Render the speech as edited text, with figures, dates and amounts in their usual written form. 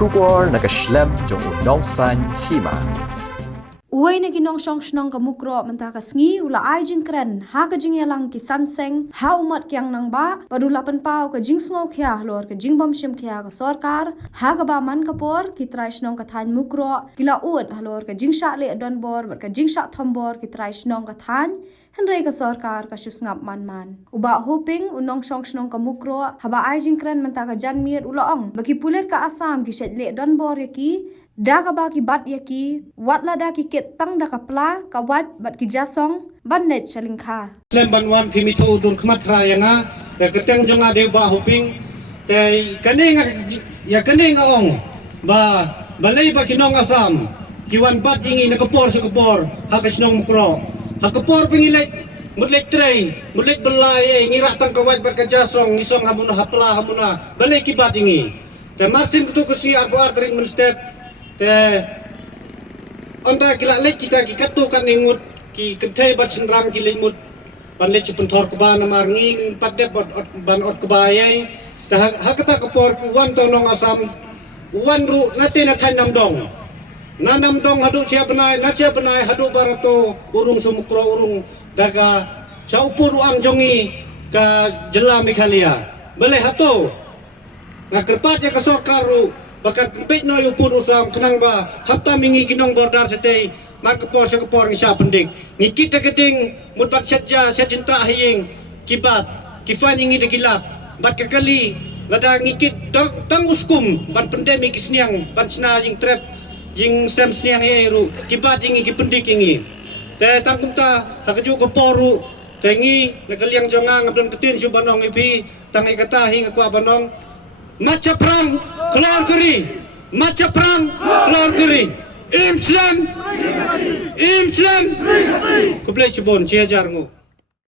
Shubor nakaslem jong unong san hima. Uy na ginong siyong sinong kamukro mantakas ngi ula ay jing kren ha ka jing yalang ki sanseng ha umat kyang nang ba padulapan pao ka jing sngo kya lor ka jing bam shim kya ka sorkar ha ka ba man kapor ki trai sinong ka than mukro kila ud halor ka jing sha le don bor ka jing sha thombor ki trai sinong ka than henrei ka sorkar ka shus ngap man uba hoping unong siyong sinong kamukro haba ay jing kren mantaka jan miet ula ong baki pulet ka asam ki shet le don bor yaki da ka ba ki bat yaki wat la da ki ket tang da ka pla ka wat bat ki jasong ban net chalingkha Slam banwan pimito dur khmat rayanga te keteng jonga de ba hoping te kaninga ya kaninga ong ba balay ba kinong asam kiwan bat ingi nakapor sa kapor hakasnong mukro hakapor pingilay mudlek tray mudlek belay ngira tang kawat bat ka jasong isong hamuna hapla hamuna balay ki bat ingi te marsin kutu kusi arbo artring mun step te anda kila lek kita ki katukan ingut ki kentay bat senrang ki limut ban lek pentor ke ban marngi padde ban ot kebayai te hakata kapor wan tonong asam wan ru nate na than namdong hadu siapa nai hadu barato urung sumukro urung daga saupur uang jongi ka jela mikhalia bele hatu ngakerpat ya kasokaru bakat pek no upur usam kenang ba hafta mingi kinong bordar setei mak kepor sekepor ngisya pendik ngikit geding mutbat setja secinta hiying kibat kifan ingi degilak bat kekali lada ngikit tang uskum ban pandemi kisniang ban sna ying trap ying sem sniang eru kibat ingi kipendik ingi te tangkum ta hakaju keporu tengi nakaliang jongang abdon ketin subanong ipi tangai kata hing aku abanong maca perang keluar geri maca perang keluar geri Islam Islam Kublai Cibon Ciajarngu